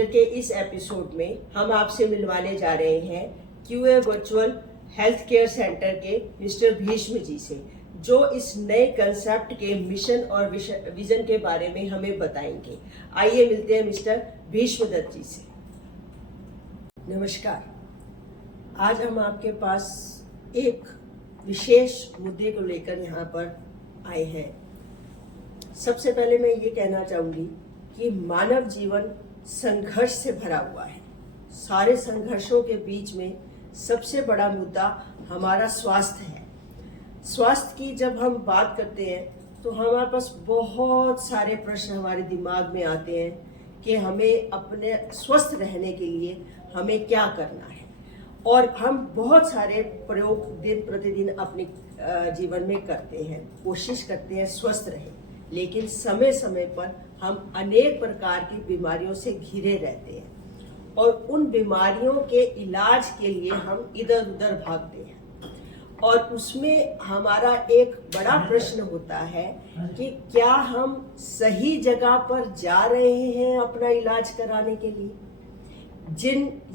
Adviser के इस episode में हम आपसे मिलवाने जा रहे हैं QA virtual health care centre के मिस्टर भीष्म जी से, जो इस नए कंसेप्ट के मिशन और विजन के बारे में हमें बताएंगे। आइए मिलते हैं मिस्टर भीष्म दत्त जी से। नमस्कार। आज हम आपके पास एक विशेष मुद्दे को लेकर यहाँ पर आए हैं। सबसे पहले मैं ये कहना चाहूंगी कि मानव जीवन संघर्ष से भरा हुआ है। सारे संघर्षों के बीच में सबसे बड़ा मुद्दा हमारा स्वास्थ्य है। स्वास्थ्य की जब हम बात करते हैं तो हमारे पास बहुत सारे प्रश्न हमारे दिमाग में आते हैं कि हमें अपने स्वस्थ रहने के लिए हमें क्या करना है, और हम बहुत सारे प्रयोग दिन प्रतिदिन अपने जीवन में करते हैं, कोशिश करते हैं स्वस्थ रहें, लेकिन समय समय पर हम अनेक प्रकार की बीमारियों से घिरे रहते हैं और उन बीमारियों के इलाज के लिए हम इधर उधर भागते हैं। और उसमें हमारा एक बड़ा प्रश्न होता है कि क्या हम सही जगह पर जा रहे हैं अपना इलाज कराने के लिए,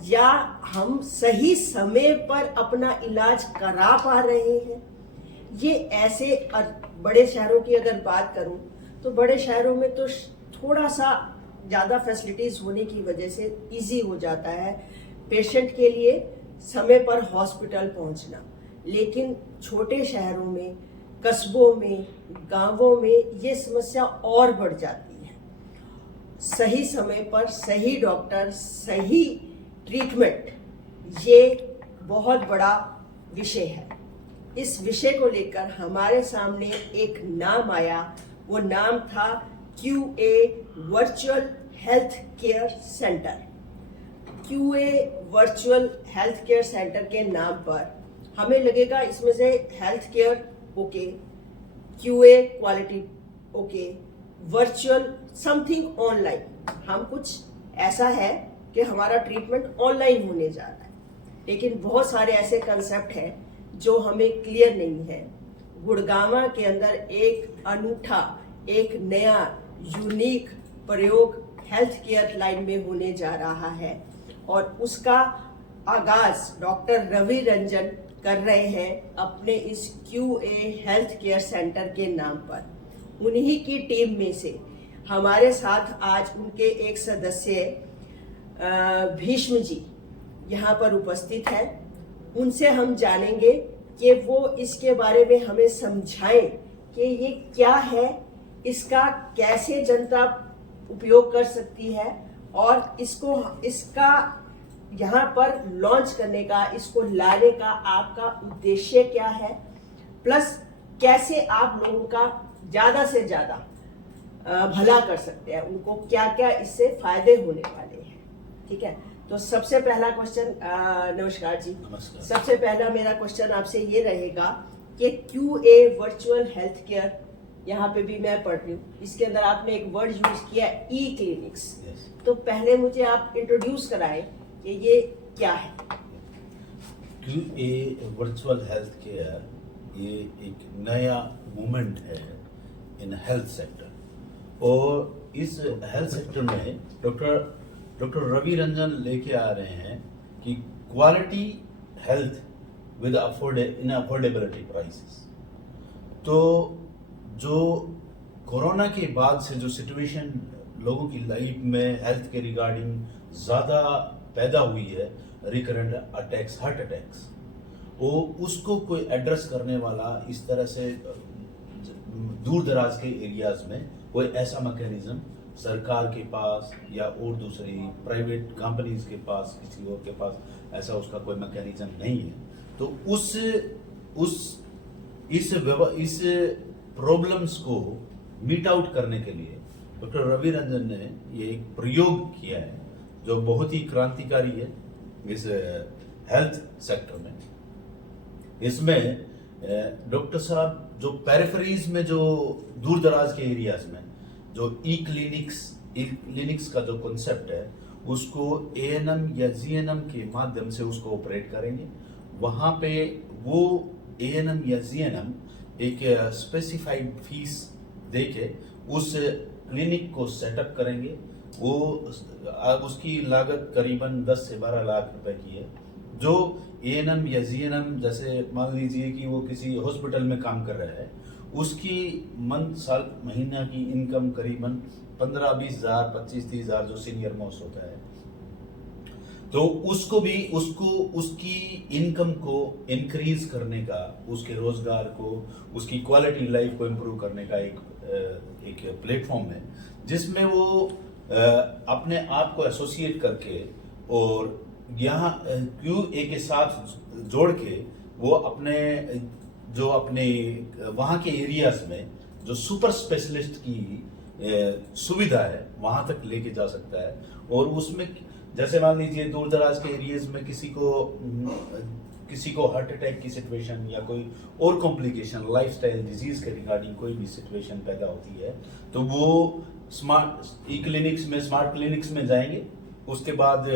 या हम सही समय पर अपना इलाज करा पा रहे हैं। ये ऐसे बड़े शहरों की अगर बात करूं तो बड़े शहरों में तो थोड़ा सा ज़्यादा फैसिलिटीज़ होने की वजह से इजी हो जाता है पेशेंट के लिए समय पर हॉस्पिटल पहुंचना, लेकिन छोटे शहरों में, कस्बों में, गांवों में ये समस्या और बढ़ जाती है। सही समय पर सही डॉक्टर, सही ट्रीटमेंट, ये बहुत बड़ा विषय है। इस विषय को लेकर हमारे सामने एक नाम आया, वो नाम था QA virtual health care centre. QA virtual health care centre के नाम पर हमें लगेगा इसमें से health care okay, QA quality okay, virtual something online, हम कुछ ऐसा है कि हमारा ट्रीटमेंट ऑनलाइन होने जा रहा है। लेकिन बहुत सारे ऐसे कंसेप्ट हैं जो हमें क्लियर नहीं है। गुड़गांव के अंदर एक अनूठा, एक नया यूनिक प्रयोग हेल्थ केयर लाइन में होने जा रहा है और उसका आगाज डॉक्टर रवि रंजन कर रहे हैं अपने इस क्यूए हेल्थ केयर सेंटर के नाम पर। उन्हीं की टीम में से हमारे साथ आज उनके एक सदस्य भीष्म जी यहाँ पर उपस्थित है। उनसे हम जानेंगे कि वो इसके बारे में हमें समझाएं कि ये क्या है, इसका कैसे जनता उपयोग कर सकती है और इसका यहाँ पर लॉन्च करने का, इसको लाने का आपका उद्देश्य क्या है, प्लस कैसे आप लोगों का ज्यादा से ज्यादा भला कर सकते हैं, उनको क्या क्या इससे फायदे होने वाले हैं। ठीक है, तो सबसे पहला क्वेश्चन, नमस्कार जी। नमस्कार। सबसे पहला मेरा क्वेश्चन आपसे ये रहेगा कि क्यूए वर्चुअल हेल्थ केयर, यहाँ पे भी मैं पढ़ रही हूँ, इसके अंदर आपने एक वर्ड यूज किया ई क्लिनिक्स। तो पहले मुझे आप इंट्रोड्यूस कराएं कि ये क्या है। क्यूए वर्चुअल हेल्थ केयर ये एक नया मूवमेंट है इन हेल्थ सेक्टर, और इस हेल्थ सेक्टर में डॉक्टर रवि रंजन लेके आ रहे हैं कि quality health with in affordability prices. तो जो कोरोना के बाद से जो सिचुएशन लोगों की लाइफ में हेल्थ के रिगार्डिंग ज़्यादा पैदा हुई है, रिकरेंट अटैक्स, हार्ट अटैक्स, वो उसको कोई एड्रेस करने वाला इस तरह से दूर दराज के एरियाज में कोई ऐसा मैकेनिज्म सरकार के पास या और दूसरी प्राइवेट कंपनीज के पास, किसी और के पास ऐसा उसका कोई मैकेनिज्म नहीं है। तो इस प्रॉब्लम्स को मीट आउट करने के लिए डॉक्टर रवि रंजन ने ये एक प्रयोग किया है जो बहुत ही क्रांतिकारी है इस हेल्थ सेक्टर में। इसमें डॉक्टर साहब जो पेरिफेरीज में, जो दूर दराज के एरियाज में जो ई क्लिनिक्स का जो कॉन्सेप्ट है उसको एएनएम या जीएनएम के माध्यम से उसको ऑपरेट करेंगे। वहाँ पे वो एएनएम या जीएनएम एक स्पेसिफाइड फीस देके उस क्लिनिक को सेटअप करेंगे वो उसकी लागत करीबन 10 से 12 लाख रुपए की है। जो एएनएम या जीएनएम, जैसे मान लीजिए कि वो किसी हॉस्पिटल में काम कर रहा है, उसकी मंथ साल महीना की इनकम करीबन 15-20 हजार, 25-30 हजार जो सीनियर मोस्ट होता है, तो उसको भी उसकी इनकम को इंक्रीज करने का, उसके रोजगार को, उसकी क्वालिटी लाइफ को इम्प्रूव करने का एक प्लेटफॉर्म है, जिसमें वो अपने आप को एसोसिएट करके और यहाँ QA के साथ जोड़ के वो अपने वहाँ के एरियाज में जो सुपर स्पेशलिस्ट की सुविधा है वहाँ तक लेके जा सकता है। और उसमें जैसे मान लीजिए दूर दराज के एरियाज में किसी को हार्ट अटैक की सिचुएशन या कोई और कॉम्प्लिकेशन लाइफस्टाइल डिजीज के रिगार्डिंग कोई भी सिचुएशन पैदा होती है, तो वो स्मार्ट क्लिनिक्स में जाएंगे। उसके बाद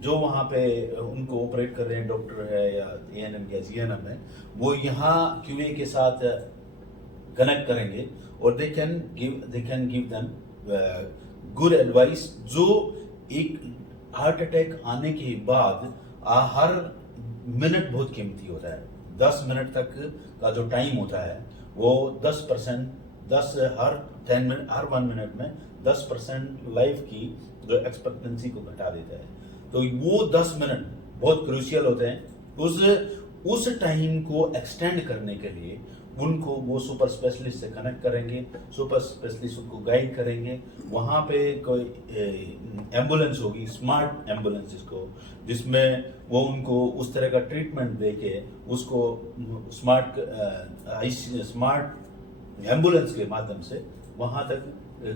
जो वहाँ पे उनको ऑपरेट कर रहे हैं डॉक्टर है या एएनएम या जीएनएम है, वो यहाँ QA के साथ कनेक्ट करेंगे और they can give them good advice. जो एक हार्ट अटैक आने के बाद हर मिनट बहुत कीमती होता है। 10 मिनट तक का जो टाइम होता है वो 10% हर 1 मिनट में 10% लाइफ की जो एक्सपेक्टेंसी को घटा देता है। तो वो 10 मिनट बहुत क्रूशियल होते हैं। उस टाइम को एक्सटेंड करने के लिए उनको वो सुपर स्पेशलिस्ट से कनेक्ट करेंगे, सुपर स्पेशलिस्ट उनको गाइड करेंगे। वहाँ पे कोई एम्बुलेंस होगी, स्मार्ट एम्बुलेंस जिसमें वो उनको उस तरह का ट्रीटमेंट देके उसको स्मार्ट एम्बुलेंस के माध्यम से वहाँ तक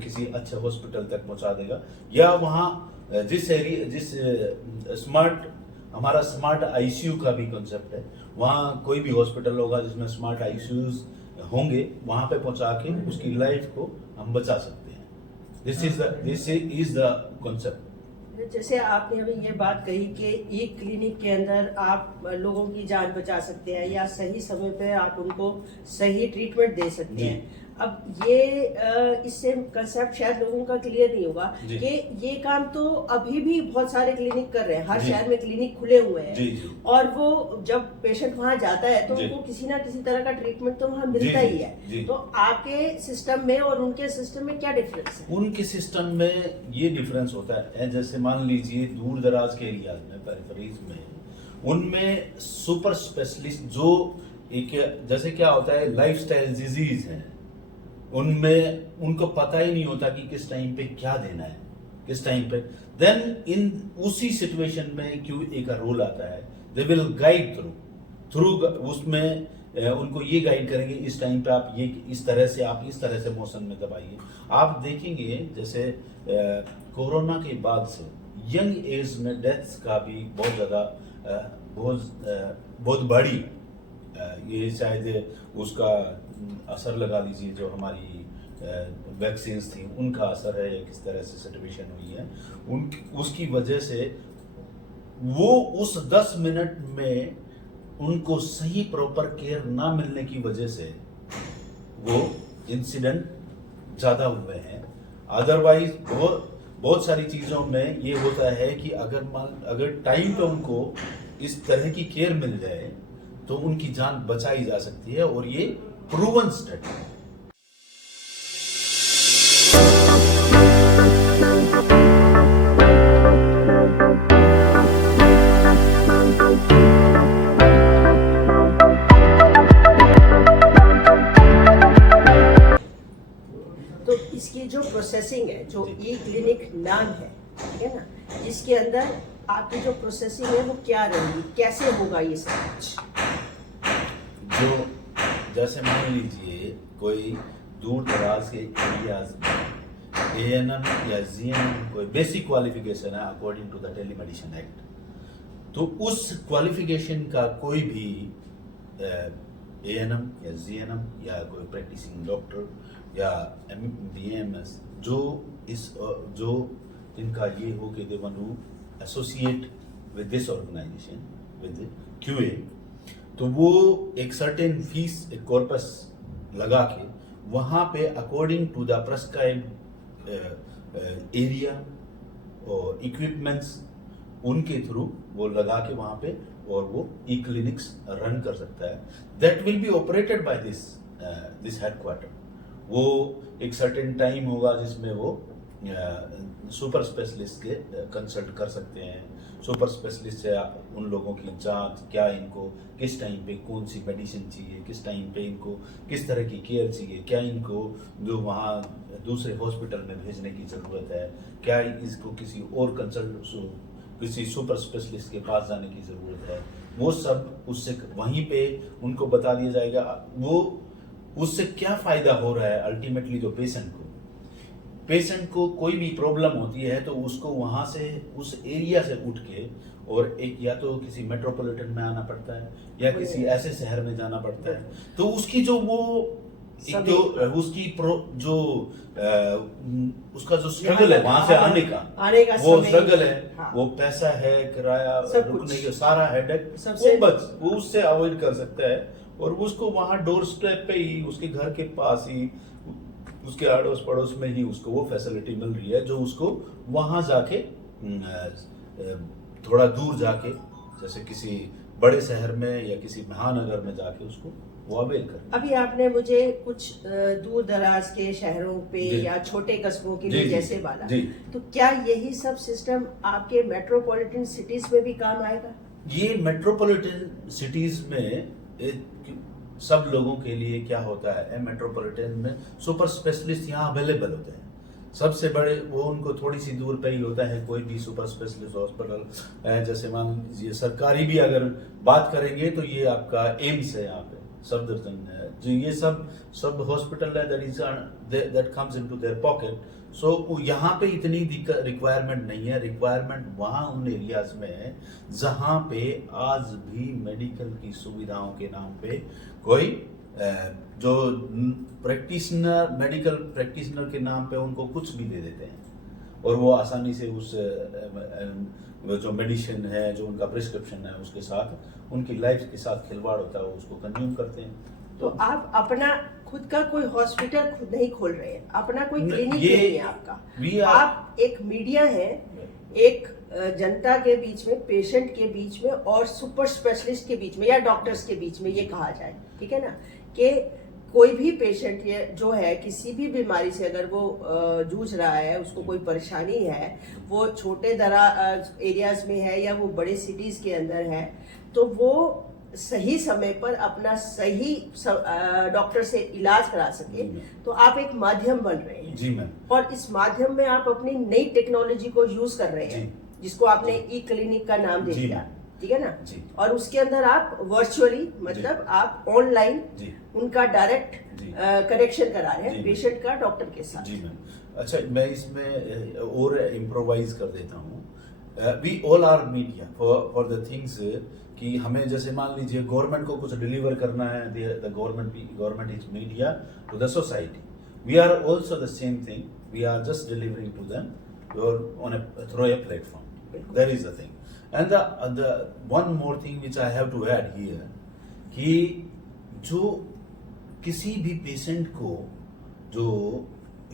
किसी अच्छे हॉस्पिटल तक पहुँचा देगा। या वहाँ जिस हमारा स्मार्ट आईसीयू का भी कॉन्सेप्ट है, वहाँ कोई भी हॉस्पिटल होगा जिसमें स्मार्ट आईसीयूज होंगे, वहाँ पे पहुँचा के उसकी लाइफ को हम बचा सकते हैं। This is the concept. जैसे आपने अभी ये बात कही कि एक क्लिनिक के अंदर आप लोगों की जान बचा सकते हैं या सही समय पे आप उनको सही ट्रीटमेंट दे सकते हैं। अब ये इससे कंसेप्ट शायद लोगों का क्लियर नहीं होगा कि ये काम तो अभी भी बहुत सारे क्लिनिक कर रहे हैं, हर शहर में क्लिनिक खुले हुए हैं और वो जब पेशेंट वहां जाता है तो उनको किसी ना किसी तरह का ट्रीटमेंट तो वहां मिलता ही है। तो आपके सिस्टम में और उनके सिस्टम में क्या डिफरेंस है? उनके सिस्टम में ये डिफरेंस होता है, जैसे मान लीजिए दूर दराज के एरियाज में, पेरिफेरीज में, उनमें सुपर स्पेशलिस्ट जो एक जैसे क्या होता है लाइफस्टाइल डिजीज है, उनमें उनको पता ही नहीं होता कि किस टाइम पे क्या देना है, किस टाइम पे। देन उसी सिचुएशन में QA का रोल आता है। दे विल गाइड थ्रू उसमें उनको ये गाइड करेंगे इस टाइम पे आप ये इस तरह से मौसम में दबाइए। आप देखेंगे जैसे कोरोना के बाद से यंग एज में डेथ्स का भी बहुत ज्यादा बहुत बड़ी ये शायद उसका असर लगा लीजिए, जो हमारी वैक्सीन्स थी उनका असर है या किस तरह से सिचुएशन हुई है उसकी वजह से वो उस 10 मिनट में उनको सही प्रॉपर केयर ना मिलने की वजह से वो इंसिडेंट ज्यादा हुए हैं। अदरवाइज बहुत सारी चीजों में ये होता है कि अगर टाइम पे उनको इस तरह की केयर मिल जाए तो उनकी जान बचाई जा सकती है और ये प्रूवन स्टडी है। तो इसकी जो प्रोसेसिंग है, जो ई क्लिनिक नाम है, ठीक है ना, इसके अंदर आपकी जो प्रोसेसिंग है वो क्या रहेगी, कैसे होगा ये सब? जो जैसे मान लीजिए कोई दूर दराज के एरियाज में एएनएम या जीएनएम कोई बेसिक क्वालिफिकेशन है according to the telemedicine act, तो उस क्वालिफिकेशन का कोई भी एएनएम या जीएनएम या कोई प्रैक्टिसिंग डॉक्टर या BAMS जो इनका ये हो कि they want to associate with this organization with QA, तो वो एक सर्टेन फीस, एक कॉर्पस लगा के वहाँ पे according to the prescribed area और इक्विपमेंट्स उनके थ्रू वो लगा के वहां पे और वो ई क्लिनिक्स रन कर सकता है. That will be operated by this headquarter. वो एक सर्टेन टाइम होगा जिसमें वो सुपर स्पेशलिस्ट के कंसल्ट कर सकते हैं. सुपर स्पेशलिस्ट से उन लोगों की जांच, क्या इनको किस टाइम पे कौन सी मेडिसिन चाहिए, किस टाइम पे इनको किस तरह की केयर चाहिए, क्या इनको जो वहाँ दूसरे हॉस्पिटल में भेजने की ज़रूरत है, क्या इसको किसी और किसी सुपर स्पेशलिस्ट के पास जाने की ज़रूरत है, वो सब उससे वहीं पे उनको बता दिया जाएगा. वो उससे क्या फ़ायदा हो रहा है अल्टीमेटली जो पेशेंट को कोई भी प्रॉब्लम होती है तो उसको वहां से उस एरिया से उठ के और एक या तो किसी मेट्रोपॉलिटन में आना पड़ता है या किसी ऐसे शहर में जाना पड़ता है. तो उसकी जो वो एक जो उसकी उसका जो स्ट्रगल है वहां से आने का वो स्ट्रगल है. हाँ. वो पैसा है, किराया, रुकने के सारा हेडेक वो उससे अवॉइड कर सकता है. और उसको वहां डोर स्टेप पे ही उसके घर के पास ही उसके अड़ोस पड़ोस में ही उसको वो फैसिलिटी मिल रही है जो उसको वहां जाके थोड़ा दूर जाके जैसे किसी बड़े शहर में या किसी महानगर में जाके उसको वो अवेल कर. अभी आपने मुझे कुछ दूर दराज के शहरों पे या छोटे कस्बों के लिए जैसे बोला, तो क्या यही सब सिस्टम आपके मेट्रोपॉलिटन सिटीज में भी काम आएगा? ये मेट्रोपॉलिटन सिटीज में सब लोगों के लिए क्या होता है, मेट्रोपॉलिटन में सुपर स्पेशलिस्ट यहाँ अवेलेबल होते हैं. सबसे बड़े वो उनको थोड़ी सी दूर पे ही होता है कोई भी सुपर स्पेशलिस्ट हॉस्पिटल. जैसे मान लीजिए सरकारी भी अगर बात करेंगे तो ये आपका एम्स है, यहाँ पे सफदरजंग है, जो ये सब हॉस्पिटल है that comes into their pocket. So यहाँ पे इतनी रिक्वायरमेंट नहीं है. रिक्वायरमेंट वहाँ उन एरियाज में है जहाँ पे आज भी मेडिकल की सुविधाओं के नाम पे कोई जो मेडिकल प्रैक्टिशनर के नाम पे उनको कुछ भी दे देते हैं और वो आसानी से उस जो मेडिसिन है, जो उनका प्रिस्क्रिप्शन है, उसके साथ उनकी लाइफ के साथ खिलवाड़ होता है, उसको कंज्यूम करते हैं. तो आप अपना खुद का कोई हॉस्पिटल खुद नहीं खोल रहे हैं, अपना कोई क्लिनिक नहीं है आपका. आप एक मीडिया है, एक जनता के बीच में, पेशेंट के बीच में और सुपर स्पेशलिस्ट के बीच में या डॉक्टर्स के बीच में, ये कहा जाए, ठीक है ना, कि कोई भी पेशेंट ये जो है किसी भी बीमारी से अगर वो जूझ रहा है, उसको कोई परेशानी है, वो छोटे एरियाज में है या वो बड़े सिटीज के अंदर है, तो वो सही समय पर अपना सही डॉक्टर से इलाज करा सके. तो आप एक माध्यम बन रहे हैं. जी मैम. और इस माध्यम में आप अपनी नई टेक्नोलॉजी को यूज कर रहे हैं जिसको आपने ई क्लिनिक का नाम दे दिया, ठीक है ना. और उसके अंदर आप वर्चुअली मतलब आप ऑनलाइन उनका डायरेक्ट कनेक्शन करा रहे हैं पेशेंट का डॉक्टर के साथ. जी मैम. अच्छा, मैं इसमें और इम्प्रोवाइज कर देता हूँ. We all are media for the things कि हमें जैसे मान लीजिए गवर्नमेंट को कुछ डिलीवर करना है, the government is media to the society. We are also the same thing. We are just delivering to them through a platform. That is the thing. And the one more thing which I have to add here कि जो किसी भी patient को जो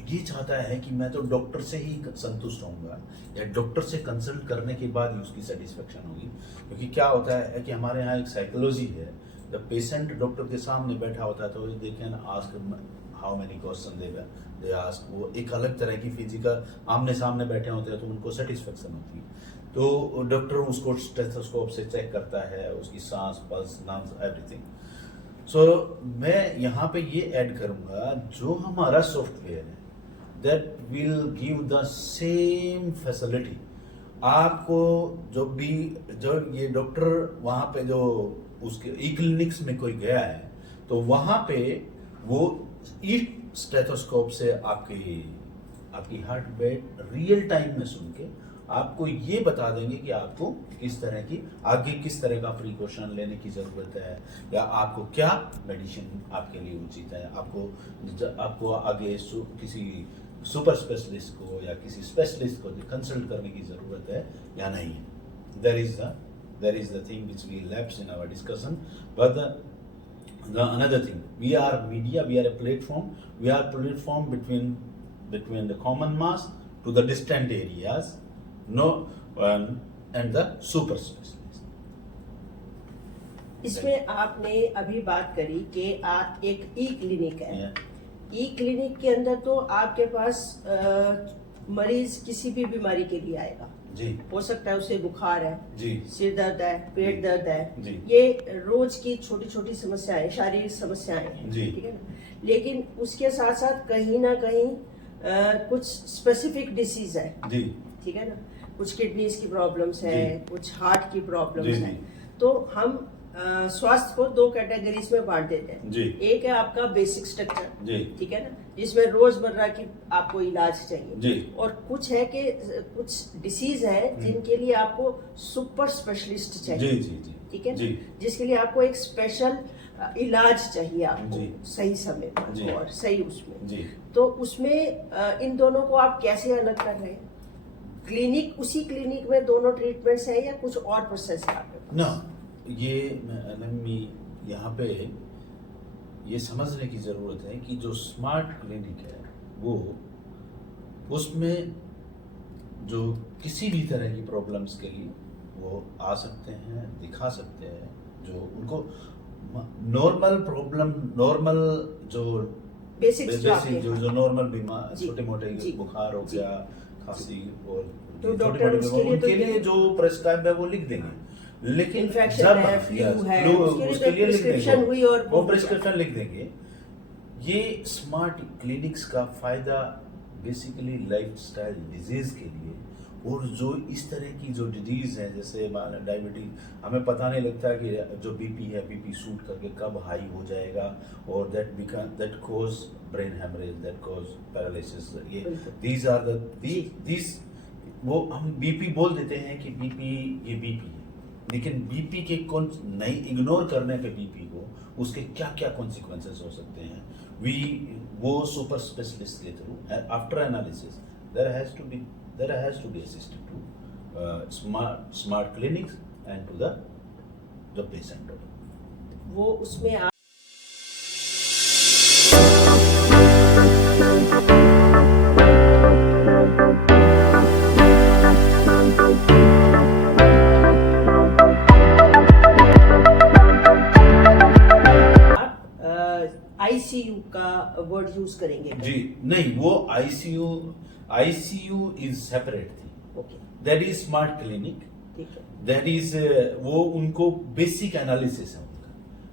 ये चाहता है कि मैं तो डॉक्टर से ही संतुष्ट होऊंगा या डॉक्टर से कंसल्ट करने के बाद ही उसकी सेटिस्फेक्शन होगी. क्योंकि क्या होता है कि हमारे यहाँ एक साइकोलॉजी है, जब पेशेंट डॉक्टर के सामने बैठा होता है तो they can ask how many question they ask. वो एक अलग तरह की फिजिकल आमने सामने बैठे होते हैं तो उनको सेटिस्फेक्शन होती है. तो डॉक्टर उसको स्टेथोस्कोप से चेक करता है, उसकी सांस, पल्स, नर्व्स, एवरीथिंग. सो मैं यहाँ पे ये ऐड करूँगा, जो हमारा सॉफ्टवेयर है that will give the same facility आपको. जो ये डॉक्टर वहाँ पे जो उसके ई क्लिनिक्स में कोई गया है तो वहाँ पे वो ई स्टेथोस्कोप से आपकी हार्ट बीट रियल टाइम में सुन के आपको ये बता देंगे कि आपको किस तरह का प्रिकॉशन लेने की जरूरत है या आपको क्या मेडिसिन आपके लिए उचित है. आपको आगे किसी सुपर स्पेशलिस्ट को या किसी स्पेशलिस्ट को कंसल्ट करने की जरूरत है या नहीं है. There is the thing which we lapse in our discussion. But the another thing, we are media, we are a platform between the common mass to the distant areas, no, and the super specialist. इसमें आपने अभी बात करी कि एक ई clinic है। Yeah. ई clinic के अंदर तो आपके पास मरीज किसी भी बीमारी के लिए आएगा। जी हो सकता है उसे बुखार है, जी सिर दर्द है, पेट दर्द है, जी। ये रोज की छोटी छोटी समस्याएं, शारीरिक समस्याएं हैं, जी। ठीक है ना। लेकिन उसके साथ साथ कहीं ना कहीं कुछ स्पेसिफिक डिसीज है, जी ठीक है ना। कुछ किडनीज की प्रॉब्लम्स है, जी। कुछ हार्ट की प्रॉब्लम्स जी, है। जी। तो हम स्वास्थ्य को दो कैटेगरीज में बांट देते हैं। जी। एक है आपका बेसिक स्ट्रक्चर, जी ठीक है ना, जिसमें रोजमर्रा की आपको इलाज चाहिए। जी। और कुछ है कि कुछ डिसीज है जिनके लिए आपको सुपर स्पेशलिस्ट जी चाहिए, जी जी ठीक है ना? जी जिसके लिए आपको एक स्पेशल इलाज चाहिए आपको जी। सही समय जी। पर और सही उसमें। जी। तो उसमें इन दोनों को आप कैसे अलग कर रहे हैं? क्लिनिक, उसी क्लिनिक में दोनों ट्रीटमेंट्स है या कुछ और प्रोसेस है आपके पास? ना, ये यहाँ पे ये समझने की ज़रूरत है कि जो स्मार्ट क्लिनिक है वो उसमें जो किसी भी तरह की प्रॉब्लम्स के लिए वो आ सकते हैं, दिखा सकते हैं, जो उनको नॉर्मल प्रॉब्लम, नॉर्मल जो बेसिक्स जो आपके जो हैं। जो नॉर्मल बीमार, जी, छोटे मोटे जी, बुखार हो जी। गया, खांसी और तो ये डॉक्टर छोटे-मोटे उसके लिए तो उनके लिए जो प्रेस्क्राइब है वो लिख देंगे। लेकिन इन्फेक्शन जब है, फ्लू है, उसके उसके लिए लिए लिख प्रिस्क्रिप्शन हुई देंगे, और वो प्रिस्क्रिप्शन लिख देंगे। ये स्मार्ट क्लिनिक्स का फायदा बेसिकली लाइफस्टाइल डिजीज के लिए, और जो इस तरह की जो डिजीज है जैसे डायबिटीज, हमें पता नहीं लगता कि जो बीपी है, बीपी शूट करके कब हाई हो जाएगा, और that cause brain haemorrhage, that cause paralysis. ये दीज आर दीज वो हम बीपी बोल देते हैं कि बीपी, ये बीपी है, लेकिन बीपी के कौन नहीं, इग्नोर करने पे बीपी को उसके क्या क्या कॉन्सिक्वेंसेस हो सकते हैं, वो सुपर स्पेशलिस्ट के through after analysis there has to be assisted to smart clinics and to the patient. वो उसमें आप आईसीयू का वर्ड यूज करेंगे? जी नहीं, वो आईसीयू इज सेपरेट थी। Okay, that is smart clinic, ठीक है। दैट इज वो उनको बेसिक एनालिसिस है उनका,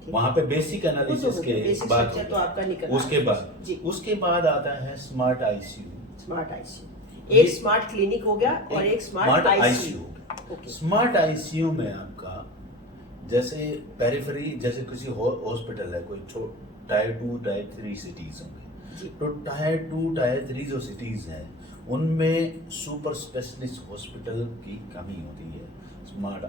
वहां पे बेसिक एनालिसिस के बेसिक बाद स्ट्रक्चर तो आपका निकल उसके बाद जी। उसके बाद आता है स्मार्ट आईसीयू। स्मार्ट आईसीयू एक स्मार्ट क्लिनिक हो गया और एक smart ICU. Okay, smart ICU में आपका जैसे पेरिफेरी, जैसे किसी हॉस्पिटल है, कोई टायर 2 टायर 3 सिटीज होंगे, जी। तो टायर 2 टायर 3 जो सिटीज हैं उनमें सुपर स्पेशलिस्ट हॉस्पिटल की कमी होती है, स्मार्ट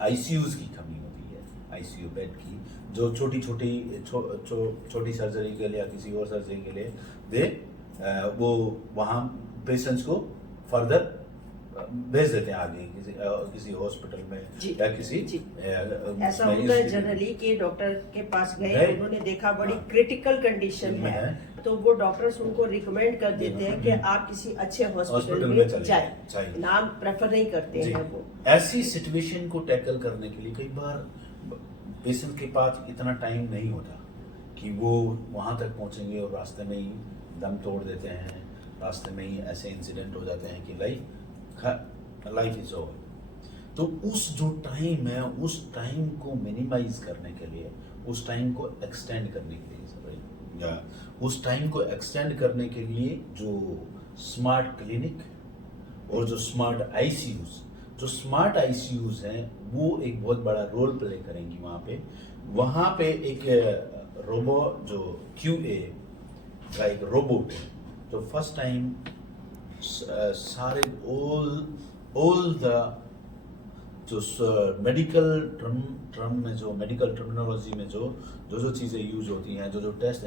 आईसीयूज की कमी होती है, आईसीयू बेड की, जो छोटी सर्जरी के लिए या किसी और सर्जरी के लिए वो वहाँ पेशेंट्स को फर्दर भेज देते हैं आगे किसी हॉस्पिटल में जी, या किसी जी। ऐसा उसमें होता है इस- जनरली कि डॉक्टर के पास गए, गए। उन्होंने देखा बड़ी हाँ। क्रिटिकल कंडीशन में है, है। तो वो डॉक्टर्स उनको रिकमेंड कर देते हैं कि आप किसी अच्छे हॉस्पिटल में चले जाएं। चाहिए। नाम प्रेफर नहीं करते जी। हैं वो। ऐसी सिचुएशन को टैकल करने के लिए कई बार पेशेंट के पास इतना टाइम नहीं होता कि वो वहां तक पहुंचेंगे और रास्ते में ही दम तोड़ देते हैं, रास्ते में ही ऐसे इंसिडेंट हो जाते हैं कि लाइफ इज ओवर। तो उस जो टाइम है, उस टाइम को मिनिमाइज करने के लिए, उस टाइम को एक्सटेंड करने के लिए, या उस टाइम को एक्सटेंड करने के लिए जो स्मार्ट क्लिनिक और जो स्मार्ट आईसीयूज हैं वो एक बहुत बड़ा रोल प्ले करेंगी वहाँ पे एक रोबो जो QA का एक रोबोट है, जो फर्स्ट टाइम सारे ऑल द जो मेडिकल टर्म में, जो मेडिकल टर्मिनोलॉजी में जो चीज़ें यूज होती हैं, जो टेस्ट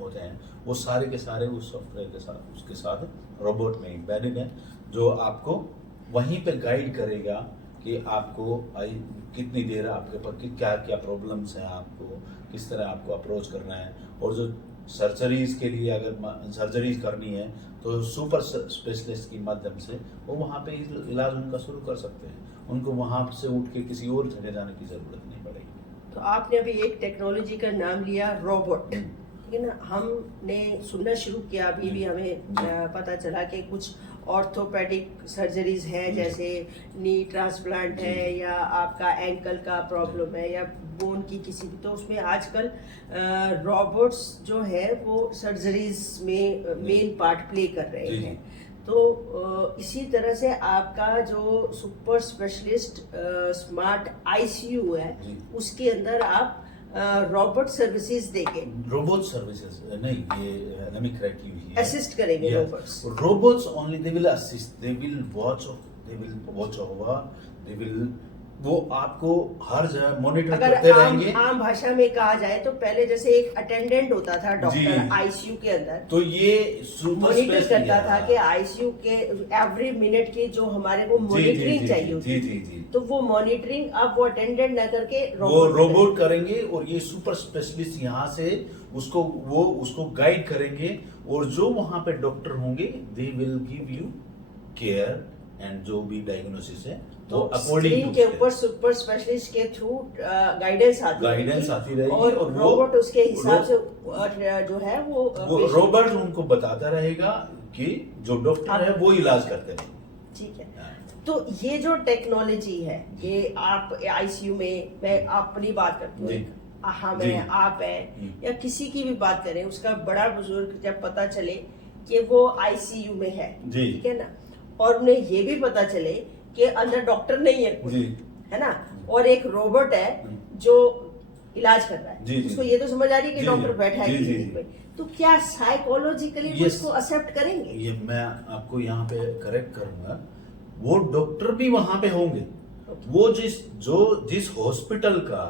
होते हैं, वो सारे के सारे उस सॉफ्टवेयर के साथ, उसके साथ रोबोट में एम्बेडेड है, जो आपको वहीं पे गाइड करेगा कि आपको कितनी देर आपके पर क्या क्या प्रॉब्लम्स हैं, आपको किस तरह आपको अप्रोच करना है, और जो सर्जरीज के लिए अगर सर्जरीज करनी है तो सुपर स्पेशलिस्ट के माध्यम से वो वहाँ पे इलाज उनका शुरू कर सकते हैं। उनको वहाँ से उठ के किसी और जगह जाने की जरूरत नहीं पड़ेगी। तो आपने अभी एक टेक्नोलॉजी का नाम लिया रोबोट, ठीक है ना। हमने सुनना शुरू किया, अभी भी हमें पता चला कि कुछ ऑर्थोपेडिक सर्जरीज हैं, जैसे नी ट्रांसप्लांट है या आपका एंकल का प्रॉब्लम है या बोन की किसी भी, तो उसमें आजकल रोबोट्स जो है वो सर्जरीज में मेन पार्ट प्ले कर रहे हैं। तो इसी तरह से आपका जो सुपर स्पेशलिस्ट स्मार्ट आईसीयू है उसके अंदर आप रोबोट सर्विसेज देंगे। रोबोट सर्विसेज नहीं, ये let me correct you here. Assist करेंगे robots. Robots only they will assist, they will watch over, they will वो आपको हर जगह मॉनिटर अगर करते रहेंगे। आम भाषा में कहा जाए तो पहले जैसे एक अटेंडेंट होता था डॉक्टर आईसीयू के अंदर, तो ये सुपर मॉनिटर करता था कि आईसीयू के एवरी मिनट की जो हमारे को मॉनिटरिंग चाहिए होती थी, तो वो मॉनिटरिंग अब वो अटेंडेंट ना करके वो रोबोट करेंगे और ये सुपर स्पेशलिस्ट यहाँ से उसको गाइड करेंगे और जो वहाँ पे डॉक्टर होंगे they will give you care and जो भी डायग्नोसिस है तो अकॉर्डिंग के ऊपर सुपर स्पेशलिस्ट के थ्रू गाइडेंस आती रहेगी और रोबोट उसके हिसाब से जो है वो रोबोट उनको बताता रहेगा कि जो डॉक्टर है वो इलाज करते हैं। ठीक है, तो ये जो टेक्नोलॉजी है ये आप आईसीयू में, मैं अपनी बात करती हूँ, हम है आप है या किसी की भी बात करें, उसका बड़ा बुजुर्ग जब पता चले कि वो आईसीयू में है, ठीक है ना, और उन्हें ये भी पता चले कि अंदर डॉक्टर नहीं है कोई, है ना, और एक रोबोट है जो इलाज कर रहा है, उसको ये तो समझ आ रही है कि डॉक्टर बैठा है क्लिनिक में, तो क्या साइकोलॉजिकली इसको एक्सेप्ट करेंगे? ये मैं आपको यहाँ पे करेक्ट करूंगा, वो डॉक्टर भी वहां पे होंगे। वो जिस हॉस्पिटल का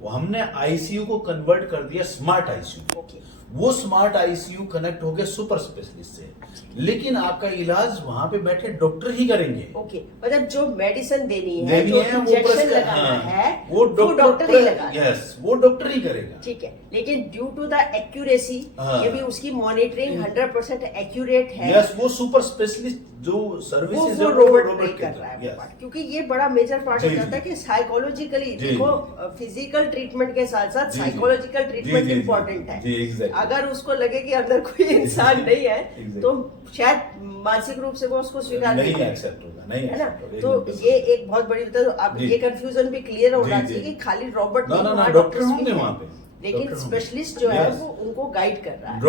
वो हमने आईसीयू को कन्वर्ट कर दिया स्मार्ट आईसीयू, वो स्मार्ट आईसीयू कनेक्ट हो गया सुपर स्पेशलिस्ट से, लेकिन आपका इलाज वहां पे बैठे डॉक्टर ही करेंगे। मतलब जो मेडिसिन देनी है, जो इंजेक्शन लगाना है, वो डॉक्टर ही लगाएगा। यस, वो डॉक्टर ही करेगा। ठीक है, लेकिन ड्यू टू द एक्यूरेसी, ये भी उसकी मॉनिटरिंग 100% एक्यूरेट है। यस, वो सुपर स्पेशलिस्ट जो सर्विसेज वो रोबोट कर रहा है, क्योंकि ये बड़ा मेजर पार्ट हो जाता है कि साइकोलॉजिकली देखो, फिजिकल ट्रीटमेंट के साथ साथ साइकोलॉजिकल ट्रीटमेंट इम्पोर्टेंट है। अगर उसको लगे कि अंदर कोई इंसान नहीं है तो शायद मानसिक रूप से वो उसको स्वीकार नहीं एक्सेप्ट होगा, है ना। तो ये एक बहुत बड़ी तो आप ये कंफ्यूजन भी क्लियर होना चाहिए कि खाली रोबोट डॉक्टर होंगे वहाँ पे, लेकिन स्पेशलिस्ट जो है वो उनको गाइड कर रहा है।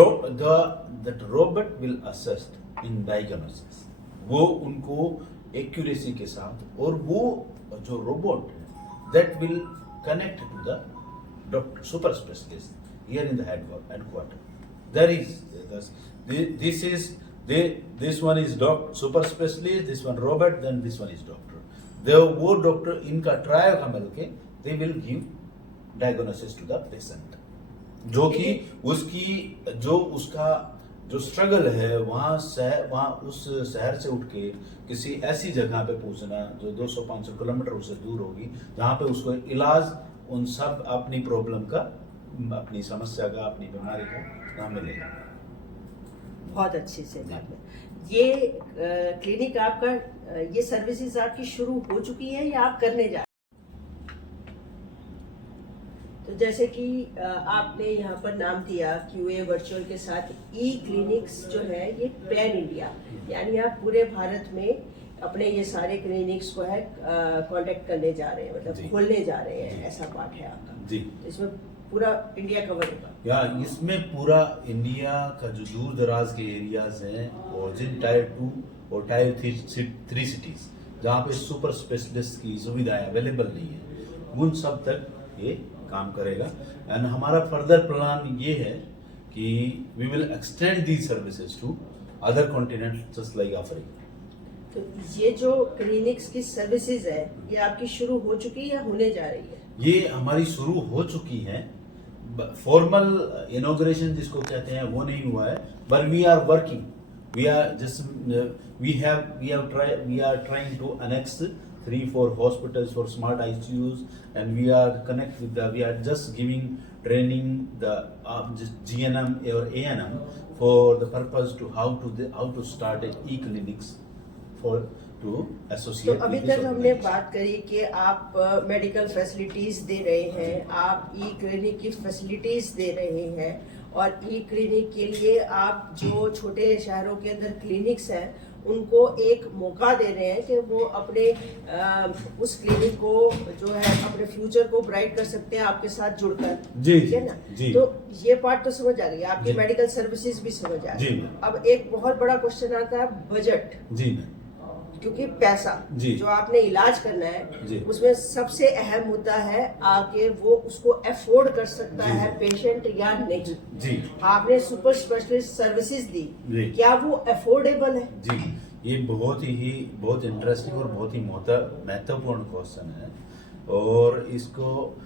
The robot will assist in diagnosis, वो उनको एक्यूरेसी के साथ, और वो जो रोबोट है that will connect to the doctor super specialist here in the headquarter. There is this one is doctor super specialist, this one robot, then this one is doctor. वो doctor इनका trial का मिलके they will give diagnosis to the patient, जो कि उसका जो struggle है वहाँ उस शहर से उठ के किसी ऐसी जगह पे पहुंचना जो 200-500 किलोमीटर उससे दूर होगी, जहाँ पे उसको इलाज उन सब अपनी प्रॉब्लम का, अपनी समस्या का, अपनी बीमारी का नाम मिलेगा। बहुत अच्छी से ये क्लिनिक आपका, ये सर्विसेज आपकी शुरू हो चुकी है या आप करने जा रहे हैं? तो जैसे कि आपने यहाँ पर नाम दिया QA वर्चुअल के साथ ई क्लिनिक्स जो है ये पैन इंडिया, यानी आप पूरे भारत में अपने ये सारे क्लिनिक्स को है कांटेक्ट करने जा रहे हैं, मतलब खोलने जा रहे हैं, ऐसा पार्ट है आपका जी। तो इसमें पूरा इंडिया कवर होगा या इसमें पूरा इंडिया का जो दूर दराज के एरियाज हैं और जिन टायर 2 और टायर 3 सिटीज जहाँ पे सुपर स्पेशलिस्ट की सुविधाएं अवेलेबल नहीं है, उन सब तक ये काम करेगा। एंड हमारा फर्दर प्लान ये है कि we will extend these services to other continent just like Africa. तो ये जो क्लिनिक्स की सर्विसेज है ये आपकी शुरू हो चुकी है या होने जा रही है? ये हमारी शुरू हो चुकी है, फॉर्मल इनॉग्रेशन जिसको कहते हैं वो नहीं हुआ है, but we are working, we are trying to annex 3-4 hospitals for smart ICUs, and we are we are just giving training the just GNM or ANM for the purpose to how to start e-clinics for to तो associate अभी with this तक हमने organization. बात करी कि आप medical facilities दे रहे हैं, आप ई क्लिनिक की फैसिलिटीज दे रहे हैं, और ई क्लिनिक के लिए आप जो छोटे शहरों के अंदर क्लिनिक्स हैं उनको एक मौका दे रहे हैं कि वो अपने उस क्लिनिक को जो है अपने फ्यूचर को ब्राइट कर सकते हैं आपके साथ जुड़कर। जी, ठीक है ना? जी। तो ये पार्ट तो समझ आ गई, आपकी जी। मेडिकल सर्विसेज भी समझ आ जी, गई। मैम। अब एक बहुत बड़ा क्वेश्चन आता है बजट, जी मैम। क्योंकि पैसा जी। जो आपने इलाज करना है जी। उसमें सबसे अहम होता है आगे वो उसको अफोर्ड कर सकता जी। है पेशेंट या नहीं। जी आपने सुपर स्पेशलिस्ट सर्विसेज दी, जी। क्या वो अफोर्डेबल है? जी, ये बहुत इंटरेस्टिंग और बहुत ही महत्वपूर्ण क्वेश्चन है, और इसको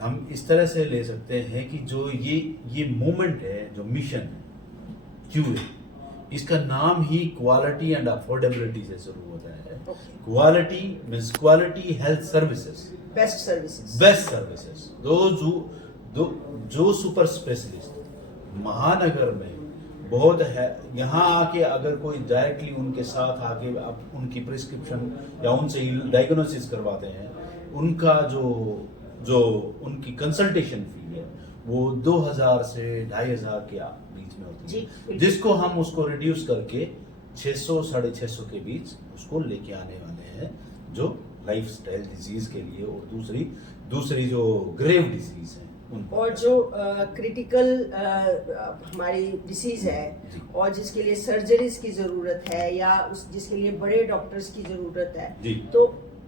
हम इस तरह से ले सकते हैं कि जो ये मूवमेंट है, जो मिशन है QA, इसका नाम ही क्वालिटी एंड अफोर्डेबिलिटी से शुरू होता है। Okay. Quality means quality health services, best services. Best services. जो सुपर स्पेशलिस्ट महानगर में बहुत है, यहाँ आके अगर कोई डायरेक्टली उनके साथ आके आप उनकी प्रिस्क्रिप्शन या उनसे डायग्नोसिस करवाते हैं, उनका जो उनकी कंसल्टेशन फी है वो 2000 से 2500 के बीच में होती जी, है, बिल्कुल। जिसको हम उसको रिड्यूस करके 600-650 के बीच उसको लेके आने वाले हैं, जो लाइफस्टाइल डिजीज के लिए, और दूसरी जो ग्रेव डिजीज है उनको। और जो क्रिटिकल हमारी डिसीज है जी। और जिसके लिए सर्जरीज की जरूरत है या जिसके लिए बड़े डॉक्टर्स की जरूरत है, जी। तो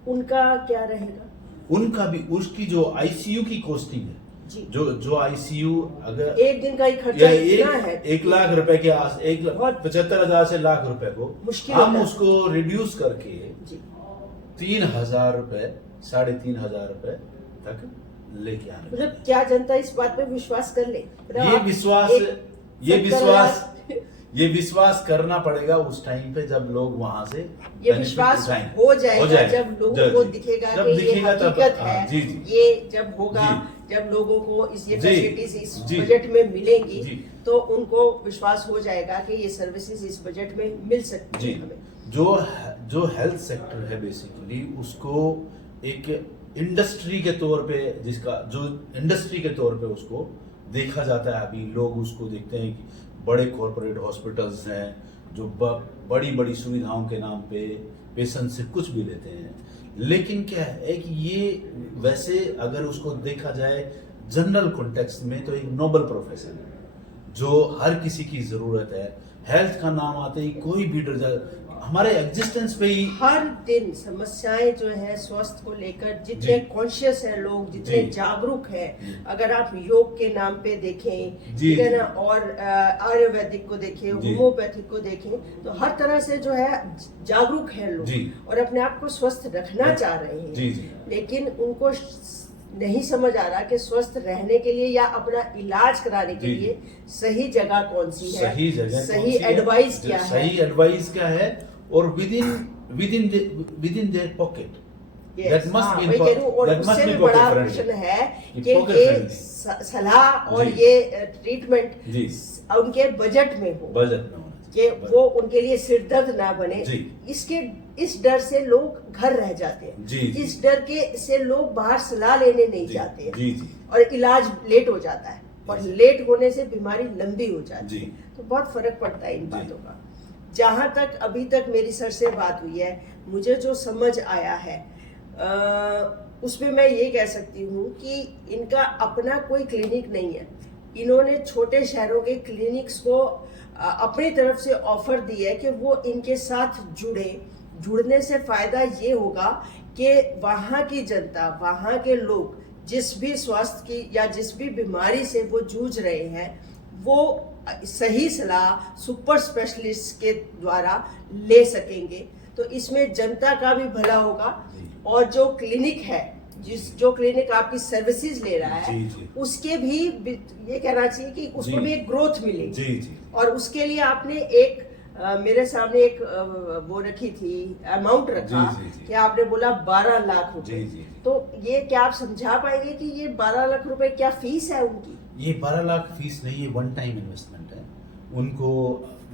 उनका क्या रहेगा? उनका भी उसकी जो ICU की कॉस्टिंग है, जी। जो ICU अगर एक दिन का ही खर्चा या इतना है, 1 लाख रुपए के आस 1,75,000 से लाख रुपए को मुश्किल हम होता है। उसको रिड्यूस करके जी। 3,000 रुपए 3,500 रुपए तक लेके आने। मतलब क्या जनता इस बात पे विश्वास कर ले? मतलब ये आप विश्वास एक ये 70 विश्वास लाख- ये विश्वास करना पड़ेगा उस टाइम पे जब लोग वहां से ये विश्वास हो जाएगा जब लोगों को दिखेगा जब कि ये दिखेगा तब- हकीकत हाँ, है। जी जी ये जब होगा, जी। जब लोगों को ये जी, फैसिलिटीज इस जी। बजट में मिलेंगी, जी। तो उनको विश्वास हो जाएगा कि ये सर्विसेज इस बजट में मिल सकती जी। है हमें। जो हेल्थ सेक्टर है बेसिकली उसको एक इंडस्ट्री के तौर पे उसको देखा जाता है। अभी लोग उसको देखते हैं कि बड़े कॉरपोरेट हॉस्पिटल्स हैं जो बड़ी सुविधाओं के नाम पे पेशेंट से कुछ भी लेते हैं, लेकिन क्या है कि ये वैसे अगर उसको देखा जाए जनरल कॉन्टेक्स्ट में तो एक नोबल प्रोफेशन है जो हर किसी की जरूरत है। हेल्थ का नाम आते ही कोई भी डर जाए, हमारे एग्जिस्टेंस पे ही हर दिन समस्याएं जो है स्वास्थ्य को लेकर जितने जी। कॉन्शियस है लोग, जितने जी। जागरूक है, जी। अगर आप योग के नाम पे देखें, जी, ठीक है जी। ना, और आयुर्वेदिक को देखें, जी। होम्योपैथिक को देखें, तो हर तरह से जो है जागरूक है लोग जी। और अपने आप को स्वस्थ रखना चाह रहे हैं। जी, जी। लेकिन उनको नहीं समझ आ रहा कि स्वस्थ रहने के लिए या अपना इलाज कराने के जी। लिए सही जगह कौन सी है, सही जगह कौन सही सी है, एडवाइस क्या है। सही एडवाइस क्या है, और within their pocket Yes, that must हाँ, बी वही कह रही हूँ। और उससे भी बड़ा क्वेश्चन है कि pocket ये friendly। सलाह और जी। ये ट्रीटमेंट जी। उनके बजट में हो, बजट में होना कि चाहिए। वो उनके लिए सिरदर्द ना बने। जी। इस डर से लोग घर रह जाते हैं। जी, जी। इस डर के से लोग बाहर सलाह लेने नहीं जी, जाते हैं। जी, जी। और इलाज लेट हो जाता है, और जी। लेट होने से बीमारी लंबी हो जाती जी। है। तो बहुत फर्क पड़ता है इन जी। बातों का। जहां तक अभी तक मेरी सर से बात हुई है, मुझे जो समझ आया है उसमें मैं ये कह सकती हूँ कि इनका अपना कोई क्लिनिक नहीं है। इन्होंने छोटे शहरों के क्लिनिक्स को अपनी तरफ से ऑफर दी है कि वो इनके साथ जुड़ने से फायदा ये होगा कि वहाँ की जनता, वहाँ के लोग जिस भी स्वास्थ्य की या जिस भी बीमारी से वो जूझ रहे हैं, वो सही सलाह सुपर स्पेशलिस्ट के द्वारा ले सकेंगे। तो इसमें जनता का भी भला होगा, और जो क्लिनिक है, जो क्लिनिक आपकी सर्विसेज ले रहा है, जी, जी। उसके भी ये कहना चाहिए कि उसको जी। भी एक ग्रोथ मिलेगी। जी, जी। और उसके लिए आपने एक मेरे सामने एक वो रखी थी, अमाउंट रखा जी। कि आपने बोला 12 लाख रुपए। जी। तो ये क्या आप समझा पाएंगे कि ये 12 लाख रुपए क्या फीस है उनकी? ये 12 लाख फीस नहीं, ये वन टाइम इन्वेस्टमेंट है। उनको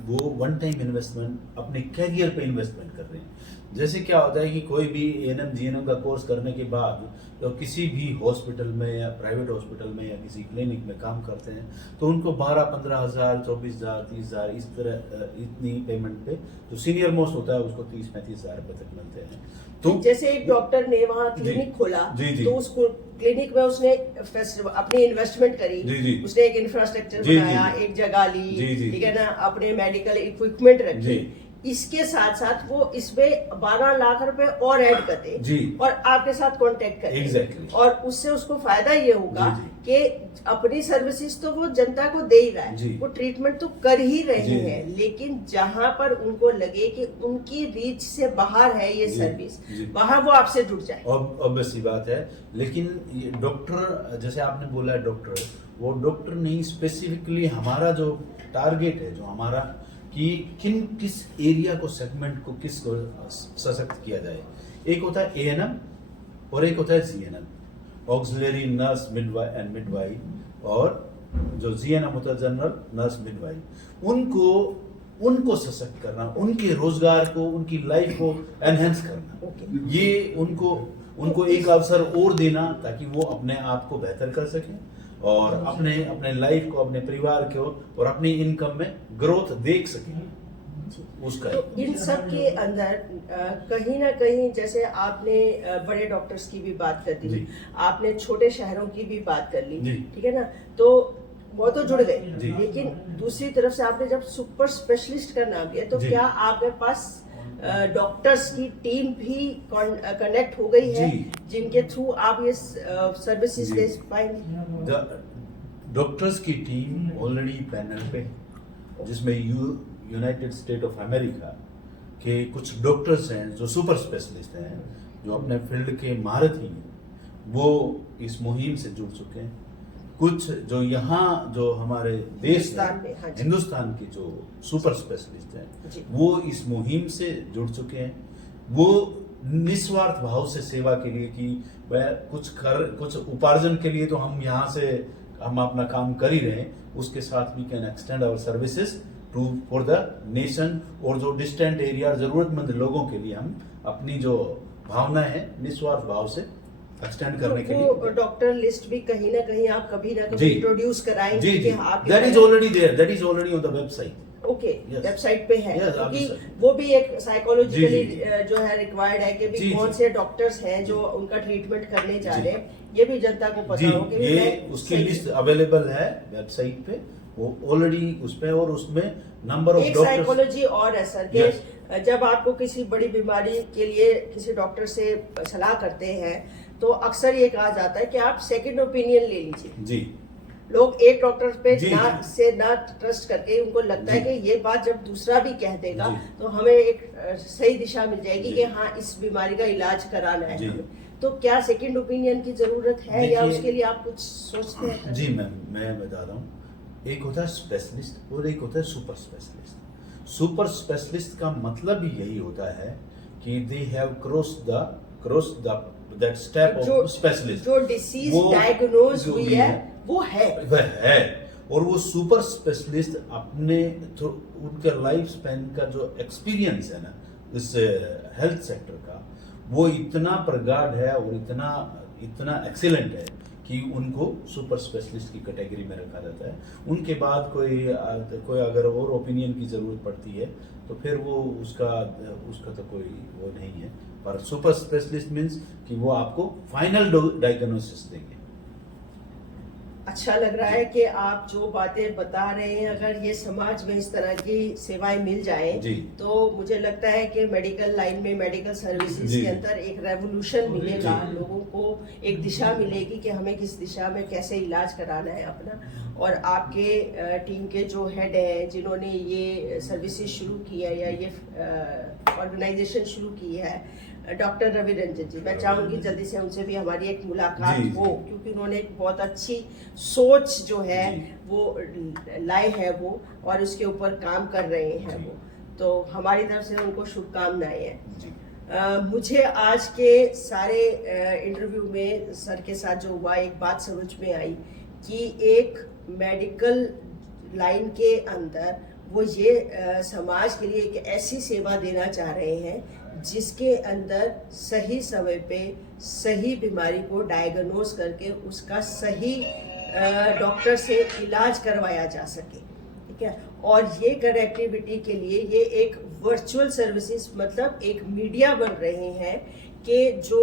वो वन टाइम इन्वेस्टमेंट अपने कैरियर पे इन्वेस्टमेंट कर रहे हैं। जैसे क्या होता है कि कोई भी एएनएम जीएनएम का कोर्स करने के बाद तो किसी भी हॉस्पिटल में या प्राइवेट हॉस्पिटल में या किसी क्लिनिक में काम करते हैं तो उनको 12-15 हज़ार, 24 हज़ार, 30 हज़ार इस तरह इतनी पेमेंट पे जो सीनियर मोस्ट होता है उसको 30-35 हज़ार रुपये तक मिलते हैं। तो जैसे एक डॉक्टर ने वहाँ क्लिनिक खोला, तो उस क्लिनिक में उसने अपनी इन्वेस्टमेंट करी, जी। उसने एक इंफ्रास्ट्रक्चर जी, बनाया, जी। एक जगह ली, जी। ठीक है ना, अपने मेडिकल इक्विपमेंट रखी। जी। इसके साथ साथ वो इसमें 12 लाख रुपए और ऐड करते जी। और आपके साथ कांटेक्ट करते Exactly। और उससे उसको फायदा ये होगा जी। कि अपनी सर्विसेज तो वो जनता को दे ही रहा जी। है, वो ट्रीटमेंट तो कर ही रहे जी। हैं, लेकिन जहां पर उनको लगे कि उनकी रीच से बाहर है ये जी। सर्विस, जी। वहां वो आपसे जुड़ जाए। ऑब्वियस सी बात है। लेकिन ये डॉक्टर, जैसे आपने बोला है डॉक्टर, वो डॉक्टर नहीं, स्पेसिफिकली हमारा जो टारगेट है, जो हमारा कि किस एरिया को, सेगमेंट को, किस को सशक्त किया जाए। एक होता है एएनएम और एक होता है जीएनएम, ऑक्सिलरी नर्स मिडवाइफ, और जो जीएनएम होता है जनरल नर्स मिडवाइफ। उनको सशक्त करना, उनके रोजगार को, उनकी लाइफ को एनहेंस करना, ये उनको एक अवसर और देना ताकि वो अपने आप को बेहतर कर सकें और अपने लाइफ को, अपने परिवार को और अपनी इनकम में ग्रोथ देख सकें उसका। तो इन सब के अंदर कहीं ना कहीं, जैसे आपने बड़े डॉक्टर्स की भी बात कर दी, आपने छोटे शहरों की भी बात कर ली, ठीक है ना, तो वो तो जुड़ गए, लेकिन दूसरी तरफ से आपने जब सुपर स्पेशलिस्ट का नाम लिया तो क्या आपके पास डॉक्टर्स की टीम भी कनेक्ट हो गई है जिनके थ्रू आप ये सर्विसेज दे पाएंगे? डॉक्टर्स की टीम ऑलरेडी पैनल पे, जिसमें यूनाइटेड स्टेट ऑफ अमेरिका के कुछ डॉक्टर्स हैं जो सुपर स्पेशलिस्ट हैं, जो अपने फील्ड के महारथी हैं, वो इस मुहिम से जुड़ चुके हैं। कुछ जो यहाँ जो हमारे देश में, हिंदुस्तान के जो सुपर स्पेशलिस्ट हैं, वो इस मुहिम से जुड़ चुके हैं। वो निस्वार्थ भाव से सेवा के लिए कि वह कुछ उपार्जन के लिए तो हम यहाँ से हम अपना काम कर ही रहे हैं, उसके साथ we can extend our services to for the nation, और जो डिस्टेंट एरिया, जरूरतमंद लोगों के लिए हम अपनी जो भावना है निस्वार्थ भाव से एक्सटेंड करने के लिए। डॉक्टर लिस्ट भी कहीं ना कहीं आप कभी ना कभी इंट्रोड्यूस कराएंगे कि that is already there, that is already on the website. Okay, website पे है, क्योंकि yes, वो भी एक साइकोलॉजिकली जो है रिक्वायर्ड है कि भी कौन से डॉक्टर्स हैं जो उनका ट्रीटमेंट करने जा रहे हैं, ये भी जनता को पता हो कि ये उसकी लिस्ट अवेलेबल है वेबसाइट पे, वो ऑलरेडी उस पे, और उसमें नंबर ऑफ डॉक्टर्स। एक साइकोलॉजी और है सर कि जब आपको किसी बड़ी बीमारी के लिए किसी डॉक्टर से सलाह करते हैं तो अक्सर ये कहा जाता है कि आप सेकंड ओपिनियन ले लीजिए। जी, लोग एक डॉक्टर पे ना ट्रस्ट करके, उनको लगता है कि ये बात जब दूसरा भी कह देगा तो हमें एक सही दिशा मिल जाएगी कि हाँ इस बीमारी का इलाज कराना है हमें। तो क्या सेकंड ओपिनियन की जरूरत है या उसके लिए आप कुछ सोचते हैं? जी मैं बता रहा हूँ, एक होता है स्पेशलिस्ट और एक होता है सुपर स्पेशलिस्ट। सुपर स्पेशलिस्ट का मतलब ही यही होता है कि they have cross that step of specialist. जो डिसीज डायग्नोज हुई है वो है, और वो सुपर स्पेशलिस्ट अपने उनका लाइफ स्पैन का जो एक्सपीरियंस है ना इस हेल्थ सेक्टर का, वो इतना प्रगाढ़ है और इतना एक्सीलेंट है कि उनको सुपर स्पेशलिस्ट की कैटेगरी में रखा जाता है। उनके बाद कोई अगर और ओपिनियन की जरूरत पड़ती है तो फिर वो उसका तो कोई वो नहीं है, पर सुपर स्पेशलिस्ट मीन्स कि वो आपको फाइनल डायग्नोसिस देंगे। अच्छा लग रहा है कि आप जो बातें बता रहे हैं, अगर ये समाज में इस तरह की सेवाएं मिल जाएं तो मुझे लगता है कि मेडिकल लाइन में, मेडिकल सर्विसेज के अंदर एक रेवोल्यूशन मिलेगा, लोगों को एक दिशा मिलेगी कि हमें किस दिशा में कैसे इलाज कराना है अपना। और आपके टीम के जो हेड हैं जिन्होंने ये सर्विसेज शुरू की है या ये ऑर्गेनाइजेशन शुरू की है, डॉक्टर रवि रंजन जी, मैं चाहूंगी जल्दी से उनसे भी हमारी एक मुलाकात हो, क्योंकि उन्होंने एक बहुत अच्छी सोच जो है वो लाए है वो, और उसके ऊपर काम कर रहे हैं वो। तो हमारी तरफ से उनको शुभकामनाएं हैं। जी। मुझे आज के सारे इंटरव्यू में सर के साथ जो हुआ, एक बात समझ में आई कि एक मेडिकल लाइन के अंदर वो ये समाज के लिए एक ऐसी सेवा देना चाह रहे हैं जिसके अंदर सही समय पे सही बीमारी को डायग्नोज करके उसका सही डॉक्टर से इलाज करवाया जा सके, ठीक है। और ये कनेक्टिविटी के लिए ये एक वर्चुअल सर्विसेज, मतलब एक मीडिया बन रहे हैं कि जो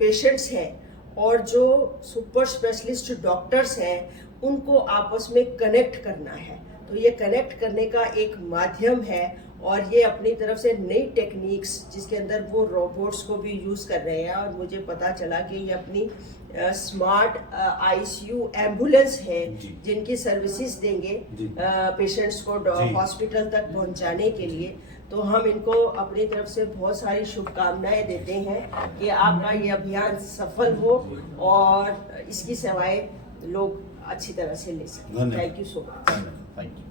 पेशेंट्स हैं और जो सुपर स्पेशलिस्ट डॉक्टर्स हैं उनको आपस में कनेक्ट करना है। तो ये कनेक्ट करने का एक माध्यम है और ये अपनी तरफ से नई टेक्निक्स जिसके अंदर वो रोबोट्स को भी यूज़ कर रहे हैं। और मुझे पता चला कि ये अपनी स्मार्ट आईसीयू एम्बुलेंस है जिनकी सर्विसेज देंगे पेशेंट्स को हॉस्पिटल तक पहुंचाने के लिए। तो हम इनको अपनी तरफ से बहुत सारी शुभकामनाएं देते हैं कि आपका ये अभियान सफल हो और इसकी सेवाएं लोग अच्छी तरह से ले सकें। Thank you so much. Thank you.